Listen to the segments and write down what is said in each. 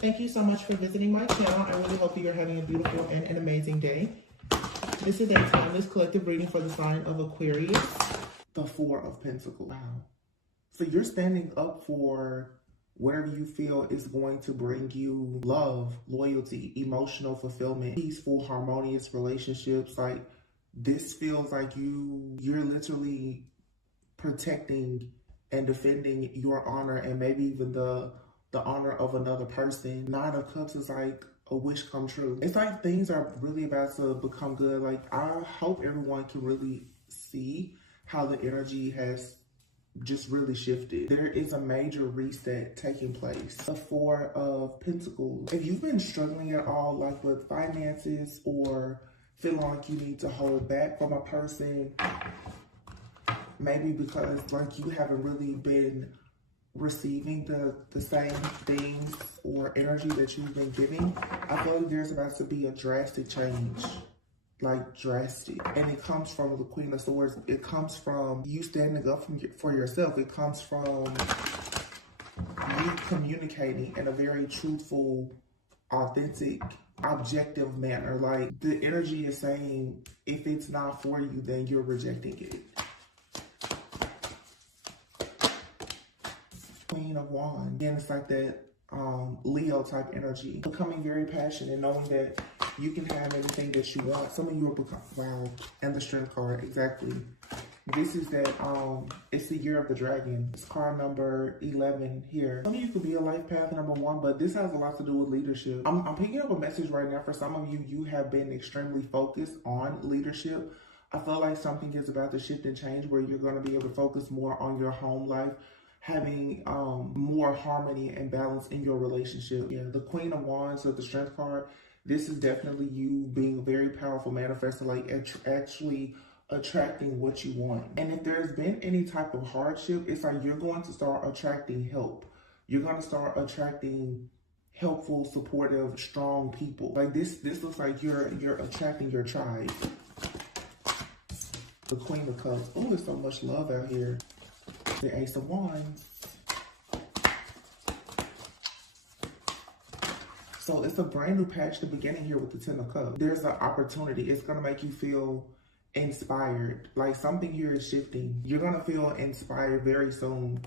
Thank you so much for visiting my channel. I really hope that you're having a beautiful and an amazing day. This is a timeless collective reading for the sign of Aquarius. The Four of Pentacles. Wow. So you're standing up for whatever you feel is going to bring you love, loyalty, emotional fulfillment, peaceful, harmonious relationships. Like, this feels like you're literally protecting and defending your honor and maybe even the honor of another person. Nine of Cups is like a wish come true. It's like things are really about to become good. Like, I hope everyone can really see how the energy has just really shifted. There is a major reset taking place. The Four of Pentacles. If you've been struggling at all, like with finances, or feeling like you need to hold back from a person, maybe because like you haven't really been receiving the same things or energy that you've been giving, I feel like there's about to be a drastic change. Like, drastic. And it comes from the Queen of Swords. It comes from you standing up for yourself. It comes from you communicating in a very truthful, authentic, objective manner. Like, the energy is saying, if it's not for you, then you're rejecting it. Queen of Wands. Again, it's like that Leo type energy. Becoming very passionate, knowing that you can have anything that you want. Some of you will become, wow, and the Strength card, exactly. This is that, it's the Year of the Dragon. It's card number 11 here. Some of you could be a life path number 1, but this has a lot to do with leadership. I'm picking up a message right now. For some of you, you have been extremely focused on leadership. I feel like something is about to shift and change where you're going to be able to focus more on your home life, having more harmony and balance in your relationship. Yeah, the Queen of Wands with the Strength card. This is definitely you being a very powerful manifestor, like actually attracting what you want. And if there's been any type of hardship, it's like you're going to start attracting help. You're going to start attracting helpful, supportive, strong people. Like, this looks like you're attracting your tribe. The Queen of Cups. Oh, there's so much love out here. The Ace of Wands. So it's a brand new patch, the beginning here with the Ten of Cups. There's an opportunity. It's going to make you feel inspired. Like, something here is shifting. You're going to feel inspired very soon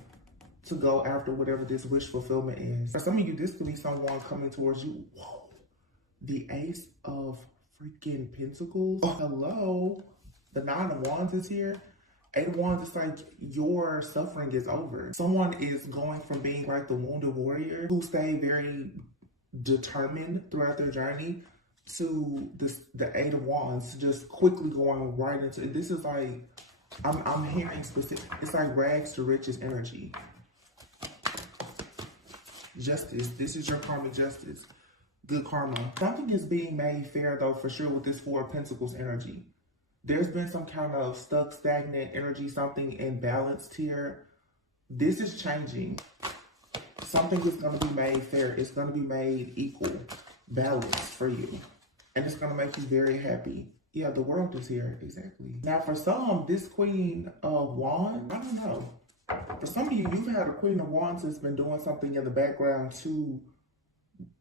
to go after whatever this wish fulfillment is. For some of you, this could be someone coming towards you. Whoa. The Ace of freaking Pentacles. Oh, hello. The Nine of Wands is here. Eight of Wands, it's like your suffering is over. Someone is going from being like the wounded warrior who stayed very determined throughout their journey to the Eight of Wands, just quickly going right into it. This is like, I'm hearing specific, it's like rags to riches energy. Justice, this is your karmic justice. Good karma. Something is being made fair though, for sure, with this Four of Pentacles energy. There's been some kind of stuck, stagnant energy, something imbalanced here. This is changing. Something is going to be made fair. It's going to be made equal, balanced for you. And it's going to make you very happy. Yeah, the world is here. Exactly. Now, for some, this Queen of Wands, I don't know. For some of you, you've had a Queen of Wands that's been doing something in the background to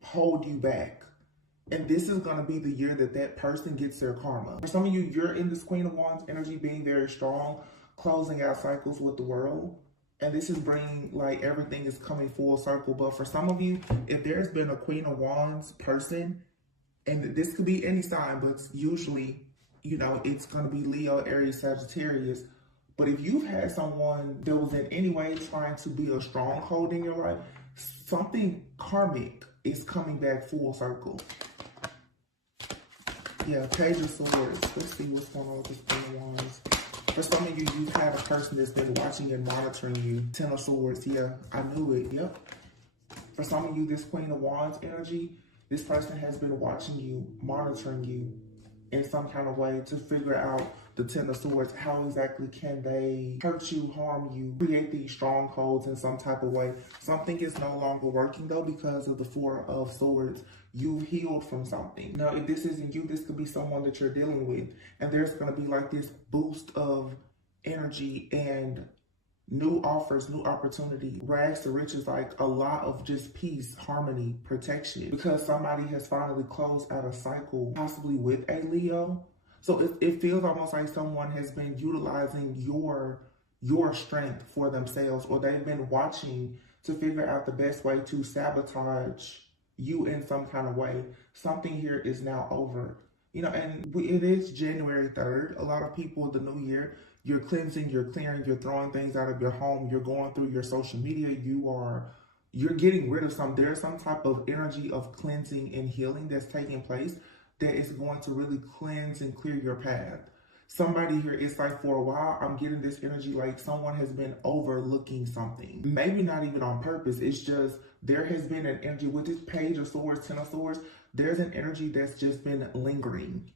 hold you back. And this is going to be the year that that person gets their karma. For some of you, you're in this Queen of Wands energy, being very strong, closing out cycles with the world. And this is bringing, like, everything is coming full circle. But for some of you, if there's been a Queen of Wands person, and this could be any sign, but usually, you know, it's going to be Leo, Aries, Sagittarius. But if you've had someone that was in any way trying to be a stronghold in your life, something karmic is coming back full circle. Yeah, Page of Swords. Let's see what's going on with this Queen of Wands. For some of you, you've had a person that's been watching and monitoring you. Ten of Swords. Yeah, I knew it. Yep. For some of you, this Queen of Wands energy, this person has been watching you, monitoring you in some kind of way to figure out the Ten of Swords. How exactly can they hurt you, harm you, create these strongholds in some type of way? Something is no longer working though because of the Four of Swords. You've healed from something. Now, if this isn't you, this could be someone that you're dealing with. And there's going to be like this boost of energy and new offers, new opportunity, rags to riches, like a lot of just peace, harmony, protection, because somebody has finally closed out a cycle, possibly with a Leo. So it feels almost like someone has been utilizing your strength for themselves, or they've been watching to figure out the best way to sabotage you in some kind of way. Something here is now over. You know, and it is January 3rd. A lot of people, the new year, you're cleansing, you're clearing, you're throwing things out of your home, you're going through your social media, you're getting rid of there's some type of energy of cleansing and healing that's taking place that is going to really cleanse and clear your path. Somebody here, it's like for a while, I'm getting this energy like someone has been overlooking something. Maybe not even on purpose. It's just there has been an energy with this Page of Swords, Ten of Swords. There's an energy that's just been lingering,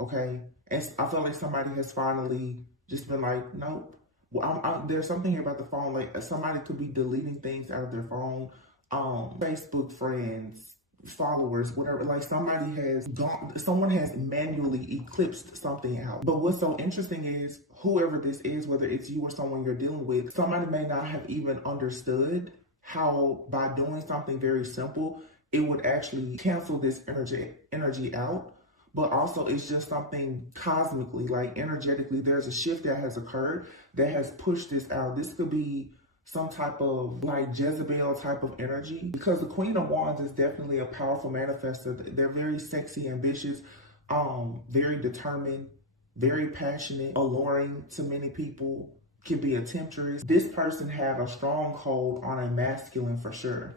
okay? And I feel like somebody has finally just been like, nope. Well, there's something here about the phone. Like somebody could be deleting things out of their phone, Facebook friends, followers, whatever. Like someone has manually eclipsed something out. But what's so interesting is whoever this is, whether it's you or someone you're dealing with, somebody may not have even understood how by doing something very simple, it would actually cancel this energy out. But also it's just something cosmically, like energetically, there's a shift that has occurred that has pushed this out. This could be some type of like Jezebel type of energy, because the Queen of Wands is definitely a powerful manifestor. They're very sexy, ambitious, very determined, very passionate, alluring to many people, can be a temptress. This person had a stronghold on a masculine for sure.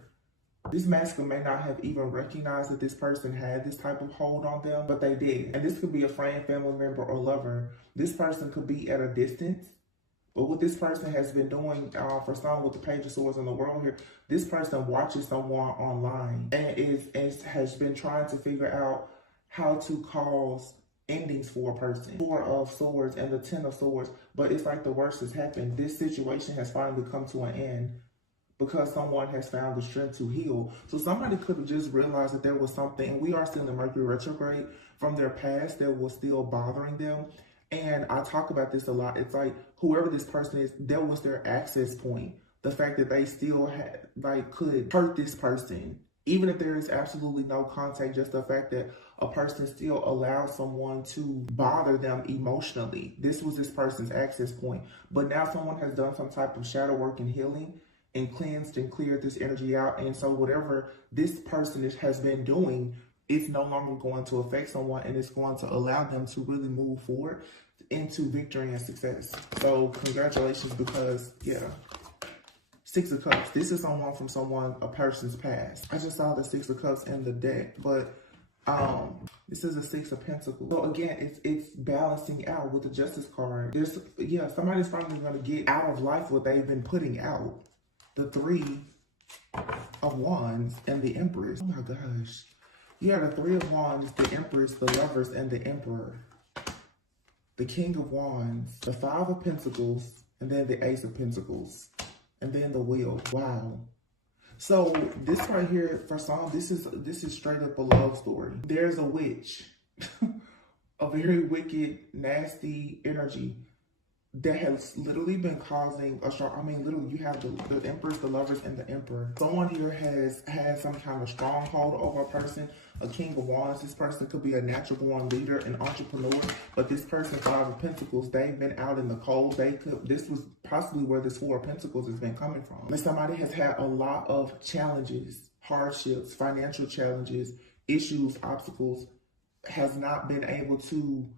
This masculine may not have even recognized that this person had this type of hold on them, but they did. And this could be a friend, family member, or lover. This person could be at a distance. But what this person has been doing, for some with the Page of Swords in the world here, this person watches someone online and has been trying to figure out how to cause endings for a person. Four of Swords and the Ten of Swords. But it's like the worst has happened. This situation has finally come to an end because someone has found the strength to heal. So somebody could have just realized that there was something, and we are still in Mercury retrograde, from their past that was still bothering them. And I talk about this a lot. It's like whoever this person is, that was their access point. The fact that they still had, could hurt this person, even if there is absolutely no contact, just the fact that a person still allows someone to bother them emotionally. This was this person's access point. But now someone has done some type of shadow work and healing and cleansed and cleared this energy out. And so whatever this person has been doing, it's no longer going to affect someone, and it's going to allow them to really move forward into victory and success. So congratulations, because yeah, Six of Cups. This is someone from a person's past. I just saw the Six of Cups in the deck, but this is a Six of Pentacles. So again, it's balancing out with the Justice card. Somebody's finally going to get out of life what they've been putting out. The Three of Wands and the Empress. Oh my gosh. You have the Three of Wands, the Empress, the Lovers, and the Emperor. The King of Wands, the Five of Pentacles, and then the Ace of Pentacles, and then the Wheel. Wow. So this right here, for some, this is straight up a love story. There's a witch, a very wicked, nasty energy that has literally been causing a strong, literally you have the Empress, the Lovers, and the Emperor. Someone here has had some kind of stronghold over a person, a King of Wands. This person could be a natural born leader, an entrepreneur, but this person, Five of Pentacles, they've been out in the cold. This was possibly where this Four of Pentacles has been coming from. And somebody has had a lot of challenges, hardships, financial challenges, issues, obstacles, has not been able to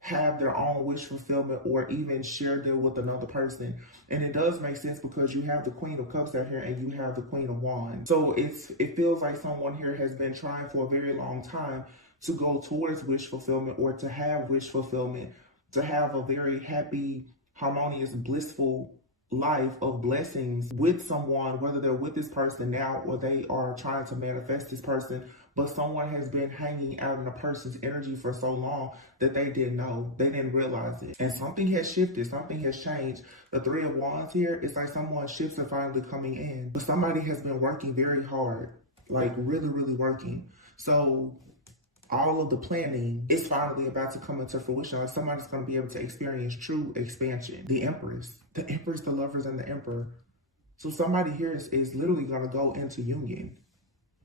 have their own wish fulfillment or even share them with another person. And it does make sense because you have the Queen of Cups out here and you have the Queen of Wands. So it feels like someone here has been trying for a very long time to go towards wish fulfillment, or to have wish fulfillment, to have a very happy, harmonious, blissful life of blessings with someone, whether they're with this person now or they are trying to manifest this person. But someone has been hanging out in a person's energy for so long that they didn't know, they didn't realize it. And something has shifted, something has changed. The Three of Wands here, it's like someone's shifts are finally coming in. But somebody has been working very hard, like really, really working. So all of the planning is finally about to come into fruition. Like somebody's going to be able to experience true expansion. The Empress, the Lovers, and the Emperor. So somebody here is literally going to go into union.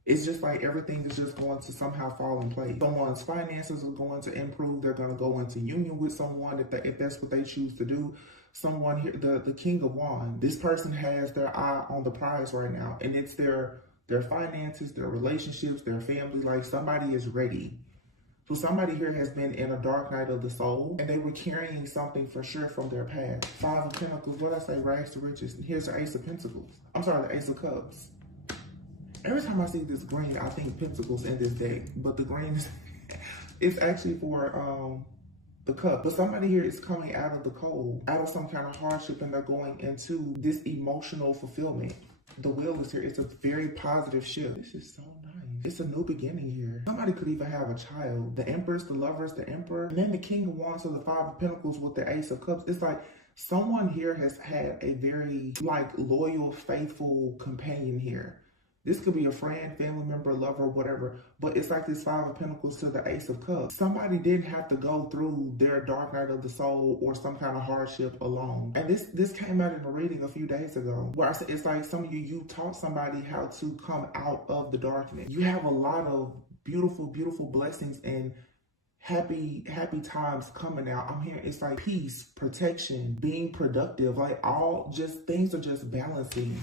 It's just like everything is just going to somehow fall in place. Someone's finances are going to improve. They're going to go into union with someone if that's what they choose to do. Someone here, the King of Wands, this person has their eye on the prize right now, and it's their finances, their relationships, their family. Like somebody is ready. So somebody here has been in a dark night of the soul, and they were carrying something for sure from their past. Five of Pentacles, what I say, rags to riches. And here's the Ace of Pentacles. I'm sorry, the Ace of Cups. Every time I see this green, I think Pentacles in this deck, but the green is actually for the cup. But somebody here is coming out of the cold, out of some kind of hardship, and they're going into this emotional fulfillment. The Wheel is here. It's a very positive shift. This is so nice. It's a new beginning here. Somebody could even have a child. The Empress, the Lovers, the Emperor, and then the King of Wands, so the Five of Pentacles with the Ace of Cups. It's like someone here has had a very loyal, faithful companion here. This could be a friend, family member, lover, whatever, but it's like this Five of Pentacles to the Ace of Cups. Somebody didn't have to go through their dark night of the soul or some kind of hardship alone. And this came out in a reading a few days ago, where I said it's like some of you taught somebody how to come out of the darkness. You have a lot of beautiful, beautiful blessings and happy times coming out. I'm hearing it's like peace, protection, being productive, like all just things are just balancing.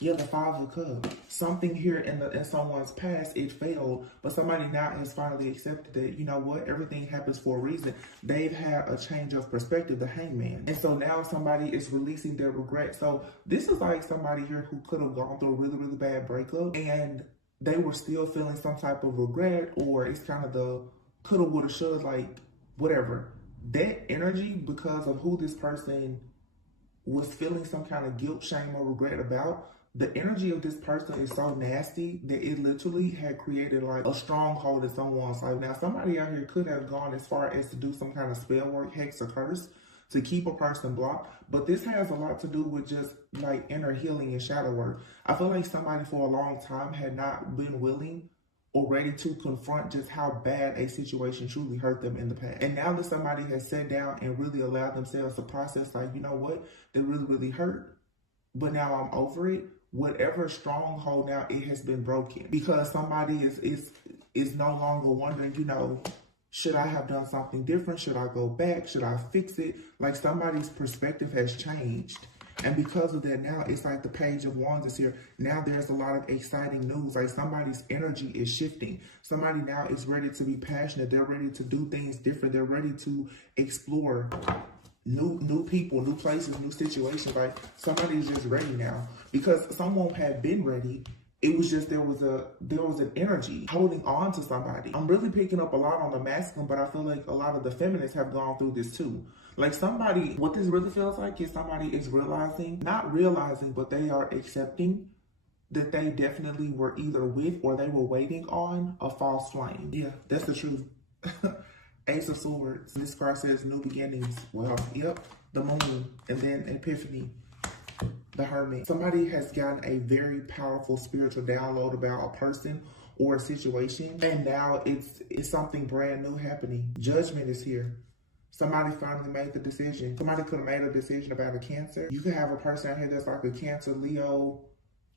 Yeah, the Five of Cups. Something here in someone's past, it failed, but somebody now has finally accepted that, you know what, everything happens for a reason. They've had a change of perspective, the Hangman. And so now somebody is releasing their regret. So this is like somebody here who could have gone through a really, really bad breakup, and they were still feeling some type of regret, or it's kind of the coulda, woulda, shoulda, like whatever. That energy, because of who this person was feeling some kind of guilt, shame, or regret about, the energy of this person is so nasty that it literally had created like a stronghold in someone's life. Now, somebody out here could have gone as far as to do some kind of spell work, hex, or curse to keep a person blocked. But this has a lot to do with just like inner healing and shadow work. I feel like somebody for a long time had not been willing or ready to confront just how bad a situation truly hurt them in the past. And now that somebody has sat down and really allowed themselves to process, like, you know what, they really, really hurt, but now I'm over it. Whatever stronghold now, it has been broken, because somebody is no longer wondering, you know, should I have done something different? Should I go back? Should I fix it? Like somebody's perspective has changed. And because of that, now it's like the Page of Wands is here. Now there's a lot of exciting news. Like somebody's energy is shifting. Somebody now is ready to be passionate. They're ready to do things different. They're ready to explore new people, new places, new situations. Like somebody's just ready now, because someone had been ready. It was just there was an energy holding on to somebody. I'm really picking up a lot on the masculine, but I feel like a lot of the feminists have gone through this too. Like somebody, what this really feels like is somebody is realizing, not realizing, but they are accepting that they definitely were either with or they were waiting on a false flame. Yeah, that's the truth. Ace of Swords. This card says new beginnings. Well, yep, the Moon, and then Epiphany, the Hermit. Somebody has gotten a very powerful spiritual download about a person or a situation, and now it's something brand new happening. Judgment is here. Somebody finally made the decision. Somebody could have made a decision about a Cancer. You could have a person out here that's like a Cancer, Leo.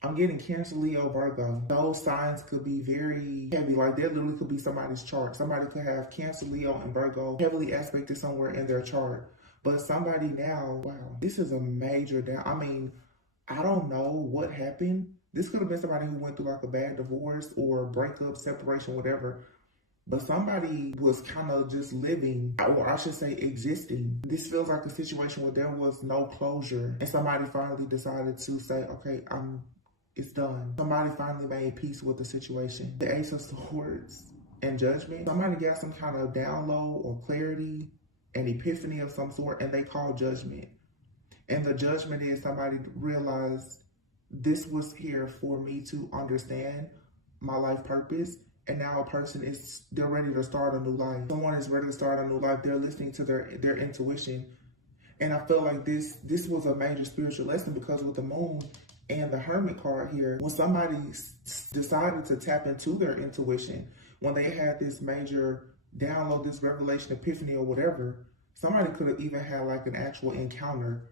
I'm getting Cancer, Leo, Virgo. Those signs could be very heavy. Like there literally could be somebody's chart. Somebody could have Cancer, Leo, and Virgo heavily aspected somewhere in their chart. But somebody now, wow, this is a major down. I mean, I don't know what happened. This could have been somebody who went through like a bad divorce or breakup, separation, whatever. But somebody was kind of just living, or I should say existing. This feels like a situation where there was no closure, and somebody finally decided to say, okay, it's done. Somebody finally made peace with the situation. The Ace of Swords and Judgment. Somebody got some kind of download or clarity, an epiphany of some sort, and they call Judgment. And the judgment is somebody realized this was here for me to understand my life purpose. And now a person they're ready to start a new life. Someone is ready to start a new life. They're listening to their intuition. And I feel like this was a major spiritual lesson, because with the Moon and the Hermit card here, when somebody decided to tap into their intuition, when they had this major download, this revelation, epiphany, or whatever, somebody could have even had like an actual encounter,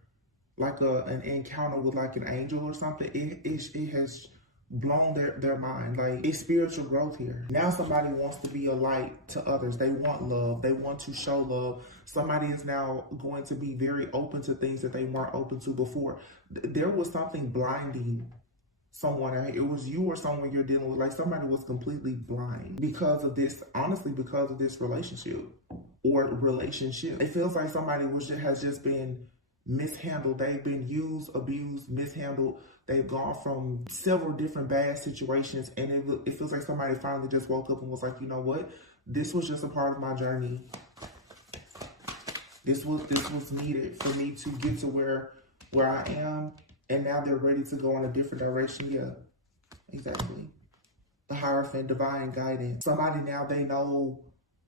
like an encounter with like an angel or something. It has blown their mind. Like, it's spiritual growth here. Now somebody wants to be a light to others. They want love. They want to show love. Somebody is now going to be very open to things that they weren't open to before. There was something blinding someone. It was you or someone you're dealing with. Like, somebody was completely blind because of this, honestly, because of this relationship or relationship. It feels like somebody has just been mishandled. They've been used, abused, mishandled. They've gone from several different bad situations, and it feels like somebody finally just woke up and was like, you know what? This was just a part of my journey. This was needed for me to get to where I am, and now they're ready to go in a different direction. Yeah, exactly. The Hierophant, divine guidance. Somebody now, they know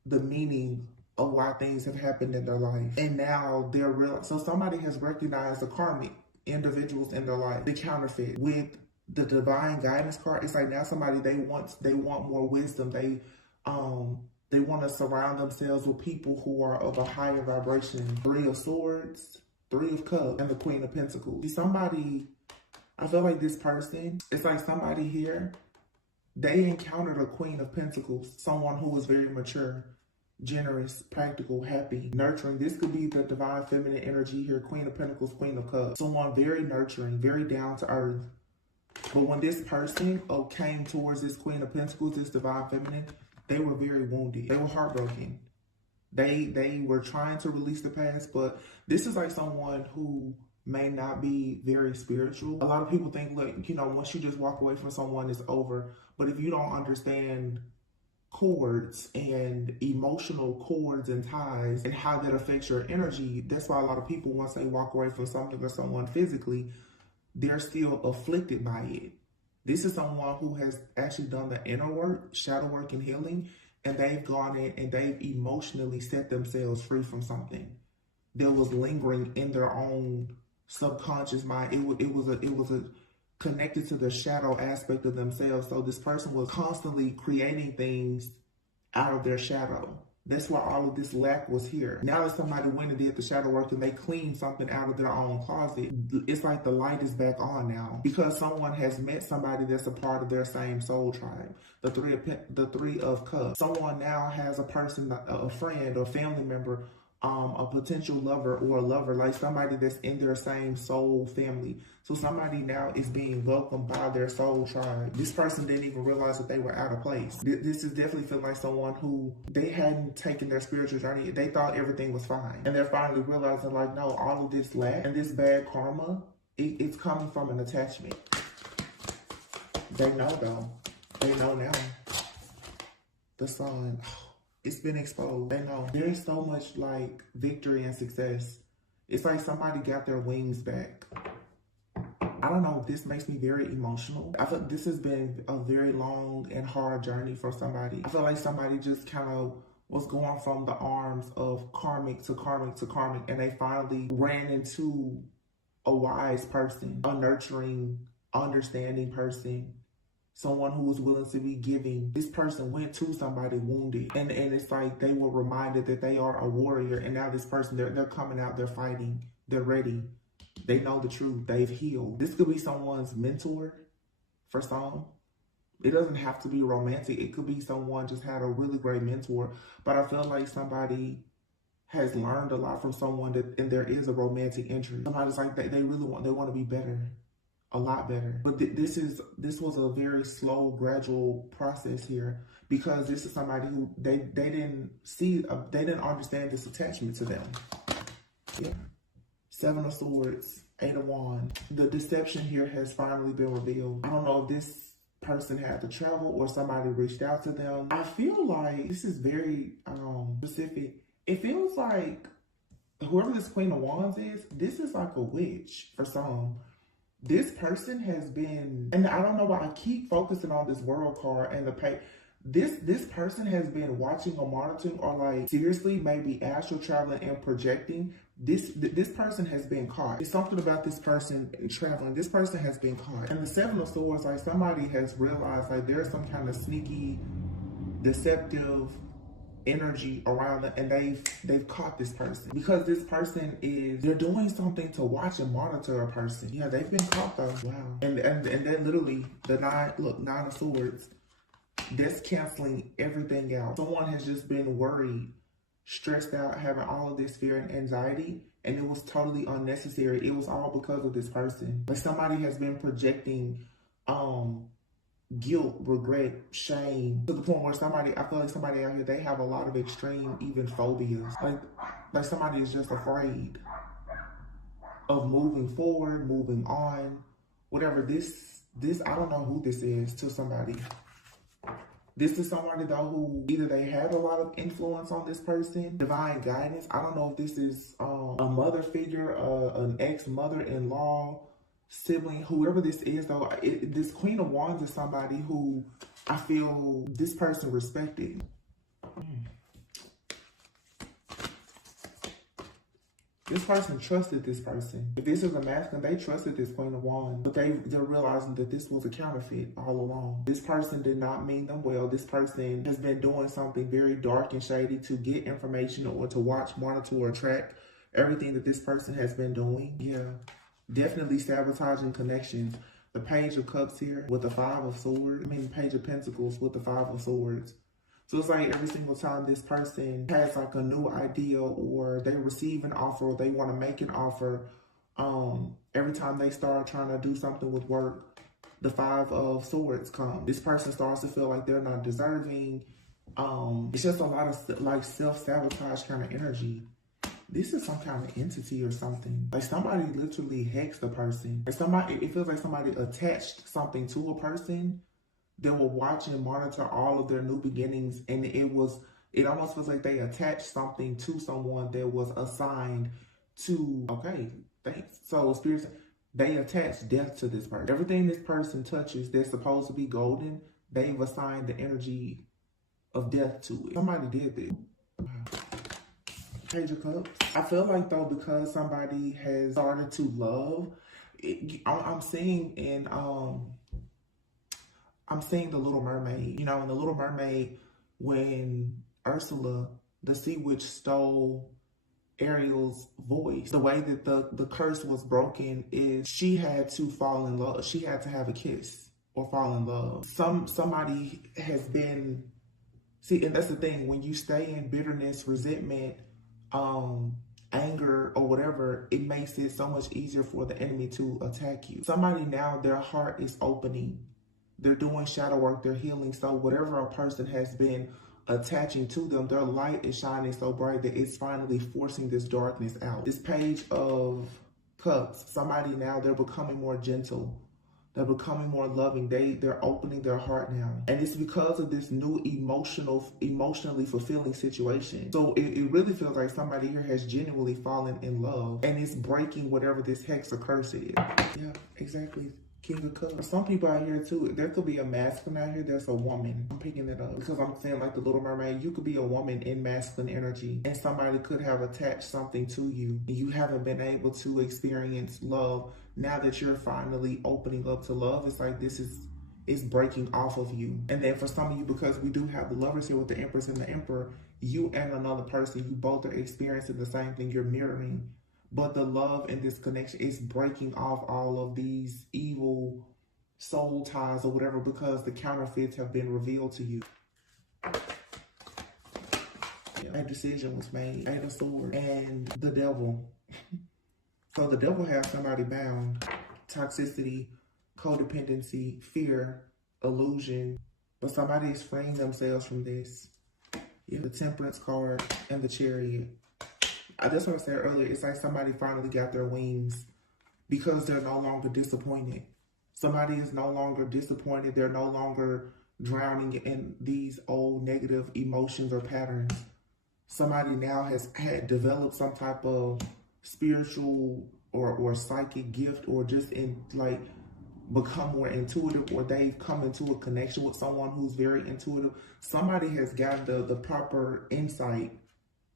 the meaning of why things have happened in their life, and now they're real. So somebody has recognized the karmic individuals in their life, the counterfeit. With the divine guidance card, it's like now somebody, they want more wisdom. They want to surround themselves with people who are of a higher vibration. 3 of Swords, 3 of Cups, and the Queen of Pentacles. See, somebody, I feel like this person, it's like somebody here, they encountered a Queen of Pentacles, someone who was very mature, generous, practical, happy, nurturing. This could be the divine feminine energy here. Queen of Pentacles, Queen of Cups. Someone very nurturing, very down to earth. But when this person came towards this Queen of Pentacles, this divine feminine, they were very wounded. They were heartbroken. They were trying to release the past, but this is like someone who may not be very spiritual. A lot of people think, look, you know, once you just walk away from someone, it's over. But if you don't understand cords and emotional cords and ties and how that affects your energy, that's why a lot of people, once they walk away from something or someone physically, they're still afflicted by it. This is someone who has actually done the inner work, shadow work, and healing, and they've gone in and they've emotionally set themselves free from something that was lingering in their own subconscious mind. It was a connected to the shadow aspect of themselves. So this person was constantly creating things out of their shadow. That's why all of this lack was here. Now that somebody went and did the shadow work and they cleaned something out of their own closet, it's like the light is back on now because someone has met somebody that's a part of their same soul tribe. The 3 of Cups. Someone now has a person, a friend or family member, a potential lover or a lover, like somebody that's in their same soul family. So somebody now is being welcomed by their soul tribe. This person didn't even realize that they were out of place. This is definitely feeling like someone who, they hadn't taken their spiritual journey. They thought everything was fine. And they're finally realizing, like, no, all of this lack and this bad karma, it's coming from an attachment. They know though. They know now. The Sun. It's been exposed. They know. There's so much like victory and success. It's like somebody got their wings back. I don't know, this makes me very emotional. I feel this has been a very long and hard journey for somebody. I feel like somebody just kind of was going from the arms of karmic to karmic to karmic, and they finally ran into a wise person, a nurturing, understanding person, someone who was willing to be giving. This person went to somebody wounded, and it's like they were reminded that they are a warrior, and now this person, they're coming out, they're fighting, they're ready. They know the truth. They've healed. This could be someone's mentor for some. It doesn't have to be romantic. It could be someone just had a really great mentor. But I feel like somebody has learned a lot from someone and there is a romantic interest. Somebody's like, they want to be better, a lot better. But this was a very slow, gradual process here because this is somebody who they didn't see, they didn't understand this attachment to them. Yeah. 7 of Swords, 8 of Wands. The deception here has finally been revealed. I don't know if this person had to travel or somebody reached out to them. I feel like this is very specific. It feels like whoever this Queen of Wands is, this is like a witch for some. This person has been, and I don't know why I keep focusing on this World card and the pay. This person has been watching or monitoring or like seriously maybe astral traveling and projecting. This person has been caught. It's something about this person traveling. This person has been caught. And the 7 of Swords, like somebody has realized like there's some kind of sneaky deceptive energy around them, and they've caught this person because this person they're doing something to watch and monitor a person. Yeah, they've been caught though. Wow. And then literally the nine of swords, that's canceling everything out. Someone has just been worried, stressed out, having all of this fear and anxiety, and it was totally unnecessary. It was all because of this person. But somebody has been projecting guilt, regret, shame, to the point where I feel like somebody out here, they have a lot of extreme, even phobias. Like somebody is just afraid of moving forward, moving on, whatever. This, I don't know who this is to somebody. This is somebody though who either they had a lot of influence on this person, divine guidance. I don't know if this is a mother figure, an ex-mother-in-law, sibling, whoever this is though. This Queen of Wands is somebody who I feel this person respected. This person trusted this person. If this is a masculine, they trusted this Queen of Wands, but they're realizing that this was a counterfeit all along. This person did not mean them well. This person has been doing something very dark and shady to get information or to watch, monitor, or track everything that this person has been doing. Yeah. Definitely sabotaging connections. The Page of Cups here with the Five of Swords. I mean, the Page of Pentacles with the Five of Swords. So it's like every single time this person has like a new idea, or they receive an offer, or they want to make an offer, every time they start trying to do something with work, the Five of Swords come. This person starts to feel like they're not deserving. It's just a lot of like self-sabotage kind of energy. This is some kind of entity or something. Like somebody literally hexed the person. Like it feels like somebody attached something to a person that will watch and monitor all of their new beginnings. And it almost feels like they attached something to someone that was assigned to, okay, thanks. So spirits, they attach death to this person. Everything this person touches, they're supposed to be golden. They've assigned the energy of death to it. Somebody did this. Wow. Page of Cups. I feel like though, because somebody has started to love, I'm seeing in I'm seeing the Little Mermaid. You know, in the Little Mermaid, when Ursula, the sea witch, stole Ariel's voice, the way that the curse was broken is she had to fall in love. She had to have a kiss or fall in love. Somebody has been, see, and that's the thing, when you stay in bitterness, resentment, anger or whatever, it makes it so much easier for the enemy to attack you. Somebody now, their heart is opening. They're doing shadow work, they're healing. So whatever a person has been attaching to them, their light is shining so bright that it's finally forcing this darkness out. This Page of Cups, somebody now, they're becoming more gentle. They're becoming more loving. They're opening their heart now. And it's because of this new emotionally fulfilling situation. So it really feels like somebody here has genuinely fallen in love, and it's breaking whatever this hex or curse is. Yeah, exactly. King of Cups. Some people out here too, there could be a masculine out here, there's a woman. I'm picking it up because I'm saying like the Little Mermaid, you could be a woman in masculine energy, and somebody could have attached something to you, and you haven't been able to experience love. Now that you're finally opening up to love, it's like it's breaking off of you. And then for some of you, because we do have the Lovers here with the Empress and the Emperor, you and another person, you both are experiencing the same thing, you're mirroring. But the love in this connection is breaking off all of these evil soul ties or whatever, because the counterfeits have been revealed to you. A decision was made. Eight of Swords and the Devil. So the Devil has somebody bound. Toxicity, codependency, fear, illusion. But somebody is freeing themselves from this. Yeah, the Temperance card and the Chariot. That's what I said earlier. It's like somebody finally got their wings because they're no longer disappointed. Somebody is no longer disappointed. They're no longer drowning in these old negative emotions or patterns. Somebody now has developed some type of spiritual or psychic gift, or just become more intuitive, or they've come into a connection with someone who's very intuitive. Somebody has gotten the proper insight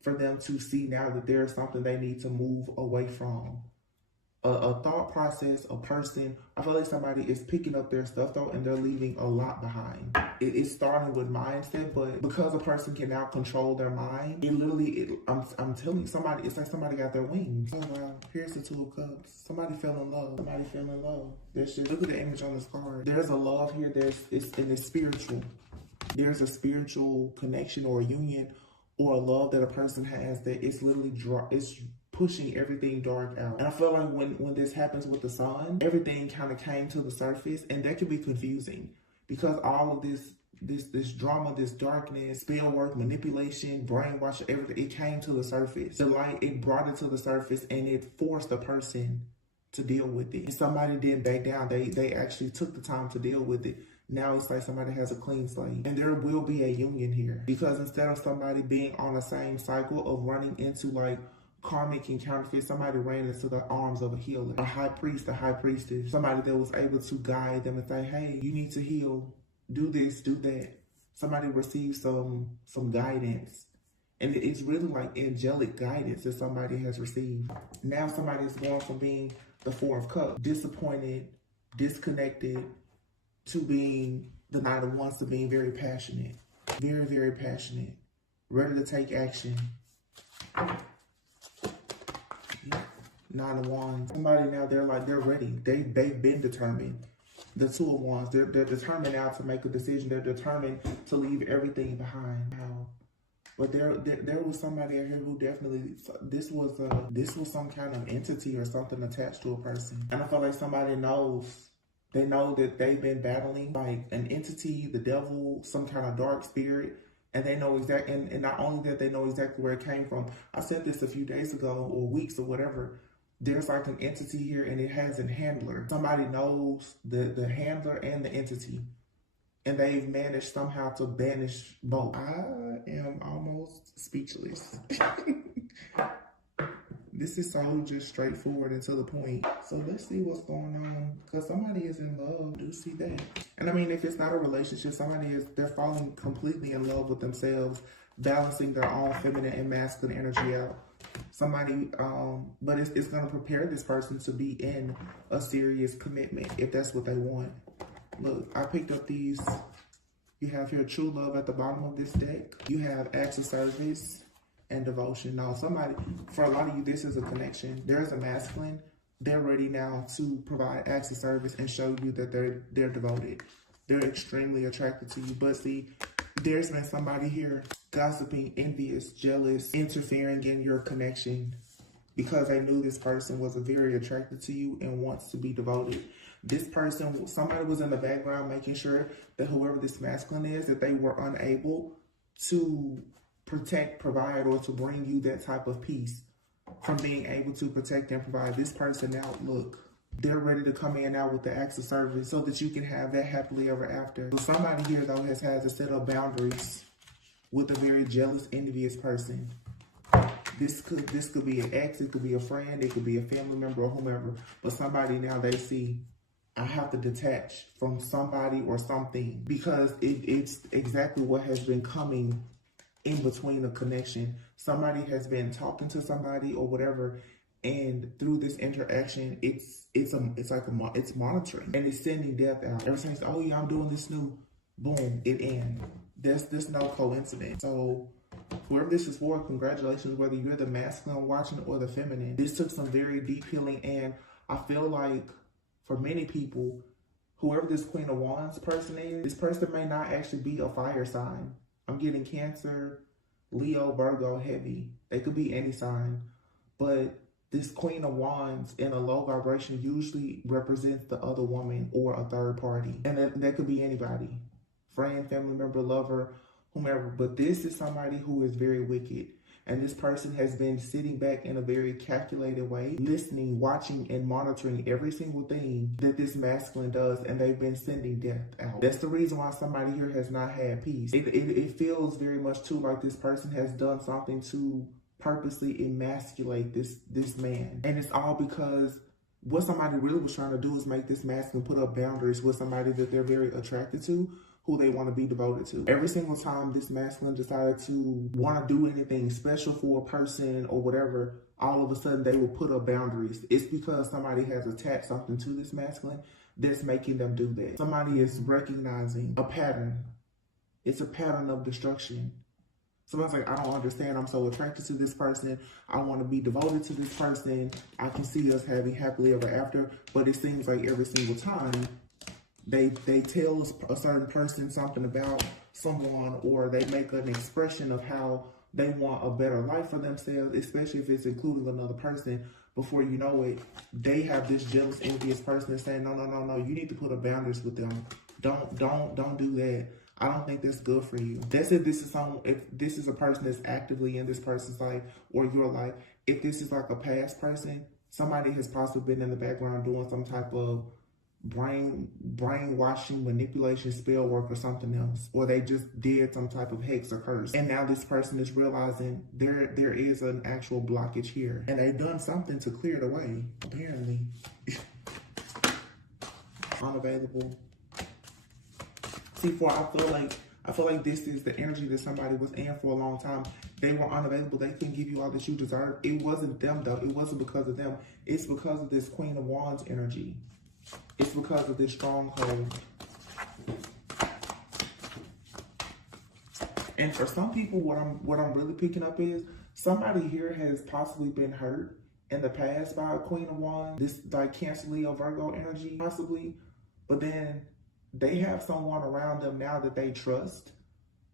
for them to see now that there's something they need to move away from. A thought process, a person. I feel like somebody is picking up their stuff though, and they're leaving a lot behind. it's starting with mindset, but because a person can now control their mind, I'm telling you, somebody, it's like somebody got their wings. Oh wow, here's the Two of Cups. Somebody fell in love. Somebody fell in love. There's just, look at the image on this card. There's a love here. It's spiritual. There's a spiritual connection or a union or a love that a person has that it's literally it's pushing everything dark out. And I feel like when this happens with the sun, everything kind of came to the surface, and that can be confusing because all of this drama, this darkness, spell work, manipulation, brainwash, everything, it came to the surface. The light, it brought it to the surface, and it forced the person to deal with it. And somebody didn't back down. They actually took the time to deal with it. Now it's like somebody has a clean slate. And there will be a union here. Because instead of somebody being on the same cycle of running into like karmic and counterfeit, somebody ran into the arms of a healer. A high priest, a high priestess. Somebody that was able to guide them and say, hey, you need to heal. Do this, do that. Somebody received some guidance. And it's really like angelic guidance that somebody has received. Now somebody is going from being the Four of Cups, disappointed, disconnected, to being the Knight of Wands, to being very passionate. Very, very passionate. Ready to take action. Nine of Wands. Somebody now, they're ready. They've been determined. The Two of Wands, they're determined now to make a decision. They're determined to leave everything behind. Wow. But there was somebody out here who definitely, this was some kind of entity or something attached to a person. And I feel like somebody knows. They know that they've been battling like an entity, the devil, some kind of dark spirit, and they know exactly, and not only that, they know exactly where it came from. I said this a few days ago or weeks or whatever. There's like an entity here and it has a handler. Somebody knows the handler and the entity, and they've managed somehow to banish both. I am almost speechless. This is so just straightforward and to the point. So let's see what's going on. Because somebody is in love. I do see that. And I mean, if it's not a relationship, they're falling completely in love with themselves, balancing their own feminine and masculine energy out. Somebody, but it's going to prepare this person to be in a serious commitment if that's what they want. Look, I picked up these. You have here true love at the bottom of this deck. You have acts of service and devotion. Now, somebody, for a lot of you, this is a connection. There's a masculine. They're ready now to provide acts of service and show you that they're devoted. They're extremely attracted to you. But see, there's been somebody here gossiping, envious, jealous, interfering in your connection because they knew this person was very attracted to you and wants to be devoted. This person, somebody was in the background making sure that whoever this masculine is, that they were unable to protect, provide, or to bring you that type of peace from being able to protect and provide. This person now, look, they're ready to come in now with the acts of service so that you can have that happily ever after. So somebody here, though, has had to set up boundaries with a very jealous, envious person. This could be an ex, it could be a friend, it could be a family member or whomever. But somebody now, they see, I have to detach from somebody or something because it's exactly what has been coming in between a connection. Somebody has been talking to somebody or whatever, and through this interaction, it's monitoring and it's sending death out. Everything's, oh yeah, I'm doing this new, boom, it ends. There's no coincidence. So whoever this is for, congratulations, whether you're the masculine watching or the feminine. This took some very deep healing, and I feel like for many people, whoever this Queen of Wands person is, this person may not actually be a fire sign. I'm getting Cancer, Leo, Virgo, heavy. They could be any sign. But this Queen of Wands in a low vibration usually represents the other woman or a third party. And that could be anybody. Friend, family member, lover, whomever. But this is somebody who is very wicked. And this person has been sitting back in a very calculated way, listening, watching, and monitoring every single thing that this masculine does, and they've been sending death out. That's the reason why somebody here has not had peace. It feels very much too like this person has done something to purposely emasculate this man. And it's all because what somebody really was trying to do is make this masculine put up boundaries with somebody that they're very attracted to, who they want to be devoted to. Every single time this masculine decided to want to do anything special for a person or whatever, all of a sudden they will put up boundaries. It's because somebody has attached something to this masculine that's making them do that. Somebody is recognizing a pattern It's a pattern of destruction. Somebody's like, I don't understand. I'm so attracted to this person. I want to be devoted to this person. I can see us having happily ever after. But it seems like every single time they tell a certain person something about someone, or they make an expression of how they want a better life for themselves, especially if it's including another person. Before you know it, they have this jealous, envious person saying, no, you need to put up boundaries with them. Don't do that. I don't think that's good for you. That's if this is a person that's actively in this person's life or your life. If this is like a past person, somebody has possibly been in the background doing some type of brainwashing, manipulation, spell work, or something else, or they just did some type of hex or curse, and now this person is realizing there is an actual blockage here, and they've done something to clear it away, apparently. Unavailable. See, I feel like this is the energy that somebody was in for a long time. They were unavailable. They couldn't give you all that you deserve. It wasn't them, though. It wasn't because of them. It's because of this Queen of Wands energy. It's because of this stronghold. And for some people, what I'm really picking up is somebody here has possibly been hurt in the past by a Queen of Wands. This like Cancer, Leo, Virgo energy, possibly. But then they have someone around them now that they trust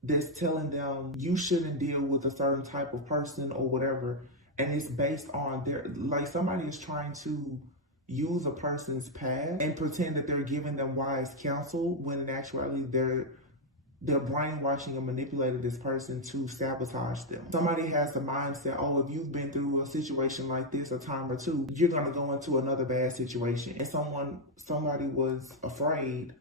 that's telling them you shouldn't deal with a certain type of person or whatever. And it's based on like somebody is trying to use a person's past and pretend that they're giving them wise counsel, when in actuality they're brainwashing and manipulating this person to sabotage them. Somebody has the mindset, oh, if you've been through a situation like this a time or two, you're gonna go into another bad situation. And somebody was afraid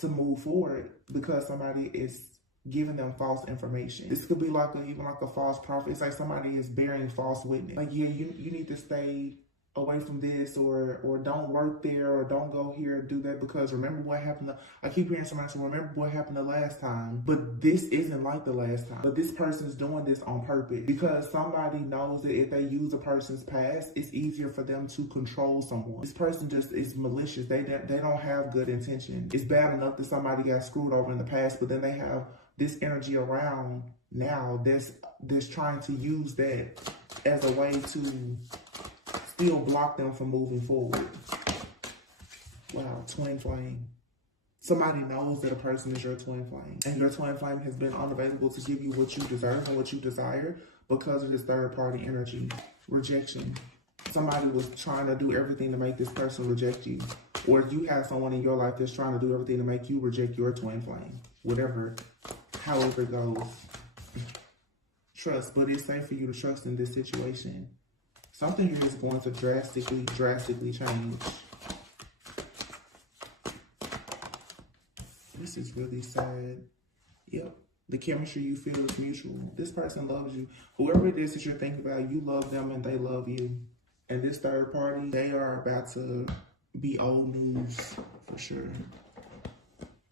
to move forward because somebody is giving them false information. This could be like even like a false prophet. It's like somebody is bearing false witness. Like, yeah, you need to stay away from this, or don't work there, or don't go here, do that, because remember what happened. I keep hearing somebody say, remember what happened the last time, but this isn't like the last time. But this person's doing this on purpose because somebody knows that if they use a person's past, it's easier for them to control someone. This person just is malicious. They don't have good intention. It's bad enough that somebody got screwed over in the past, but then they have this energy around now that's trying to use that as a way to still block them from moving forward. Wow, twin flame. Somebody knows that a person is your twin flame, and your twin flame has been unavailable to give you what you deserve and what you desire because of this third party energy. Rejection. Somebody was trying to do everything to make this person reject you, or you have someone in your life that's trying to do everything to make you reject your twin flame. Whatever, however it goes. Trust, but it's safe for you to trust in this situation. Something here is going to drastically change. This is really sad. Yep. The chemistry you feel is mutual. This person loves you. Whoever it is that you're thinking about, you love them and they love you. And this third party, they are about to be old news for sure.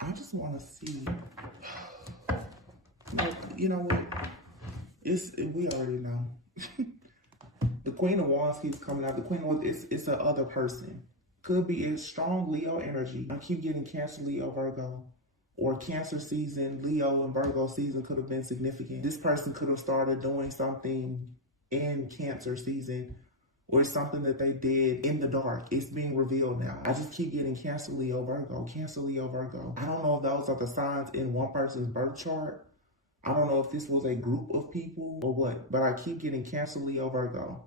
I just want to see. You know what? We already know. The Queen of Wands keeps coming out. The Queen of Wands, it's a other person. Could be a strong Leo energy. I keep getting Cancer, Leo, Virgo. Or Cancer season, Leo and Virgo season could have been significant. This person could have started doing something in Cancer season, or something that they did in the dark. It's being revealed now. I just keep getting Cancer, Leo, Virgo. Cancer, Leo, Virgo. I don't know if those are the signs in one person's birth chart. I don't know if this was a group of people or what, but I keep getting Cancer, Leo, Virgo.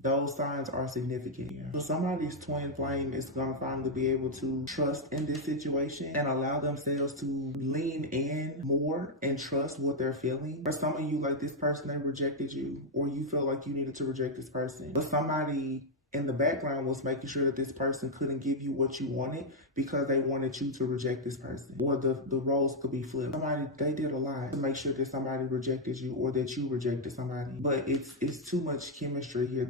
Those signs are significant here. So somebody's twin flame is going to finally be able to trust in this situation and allow themselves to lean in more and trust what they're feeling. For some of you, like this person, they rejected you, or you feel like you needed to reject this person. But somebody in the background was making sure that this person couldn't give you what you wanted because they wanted you to reject this person. Or the roles could be flipped. They did a lot to make sure that somebody rejected you or that you rejected somebody. But it's too much chemistry here.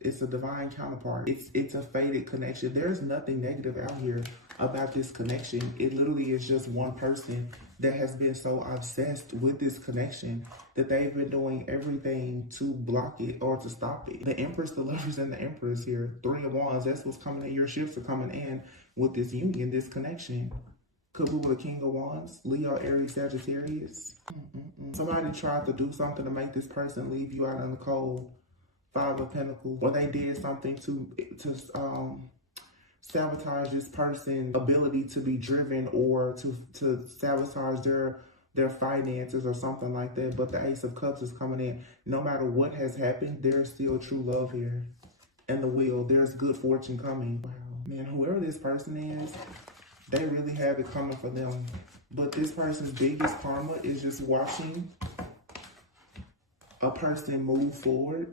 It's a divine counterpart. It's a fated connection. There's nothing negative out here about this connection. It literally is just one person that has been so obsessed with this connection that they've been doing everything to block it or to stop it. The Empress, the Lovers, and the Empress here. 3 of Wands, that's what's coming in. Your shifts are coming in with this union, this connection. Could be with a King of Wands, Leo, Aries, Sagittarius. Somebody tried to do something to make this person leave you out in the cold. Five of Pentacles. Or they did something to sabotage this person's ability to be driven, or to sabotage their finances or something like that. But the Ace of Cups is coming in. No matter what has happened, there's still true love here. And the Wheel, there's good fortune coming. Wow. Man, whoever this person is, they really have it coming for them. But this person's biggest karma is just watching a person move forward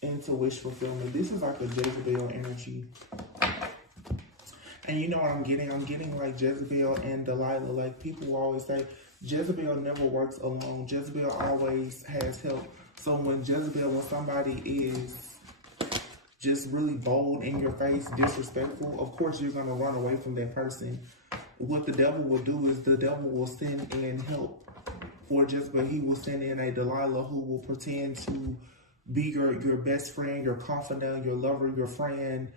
into wish fulfillment. This is like a Jezebel energy. And you know what I'm getting? I'm getting like Jezebel and Delilah. Like, people will always say, Jezebel never works alone. Jezebel always has help. So when somebody is just really bold in your face, disrespectful, of course you're going to run away from that person. What the devil will do is the devil will send in help for Jezebel. He will send in a Delilah who will pretend to be your best friend, your confidant, your lover, your friend,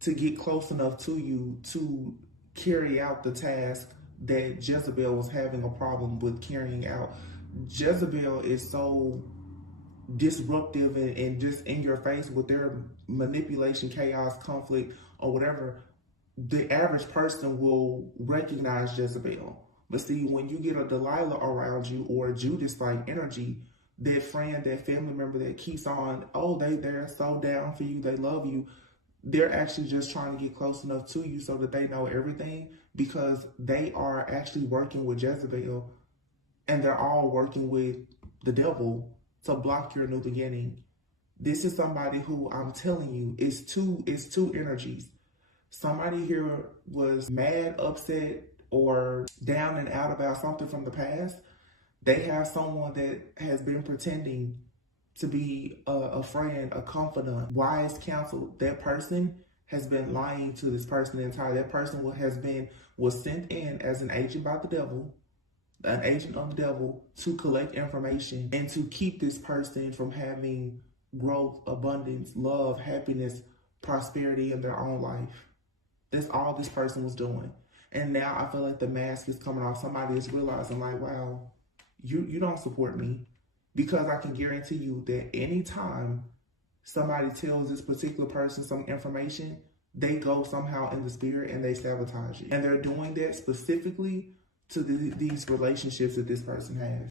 to get close enough to you to carry out the task that Jezebel was having a problem with carrying out. Jezebel is so disruptive and just in your face with their manipulation, chaos, conflict, or whatever. The average person will recognize Jezebel. But see, when you get a Delilah around you, or a Judas-like energy, that friend, that family member that keeps on, oh, they're so down for you, they love you, they're actually just trying to get close enough to you so that they know everything, because they are actually working with Jezebel, and they're all working with the devil to block your new beginning. This is somebody who, I'm telling you, is two energies. Somebody here was mad, upset, or down and out about something from the past. They have someone that has been pretending to be a friend, a confidant, wise counsel. That person has been lying to this person entirely. That person was sent in as an agent by the devil, an agent of the devil, to collect information and to keep this person from having growth, abundance, love, happiness, prosperity in their own life. That's all this person was doing. And now I feel like the mask is coming off. Somebody is realizing, like, wow, you don't support me. Because I can guarantee you that anytime somebody tells this particular person some information, they go somehow in the spirit and they sabotage it. And they're doing that specifically to these relationships that this person has.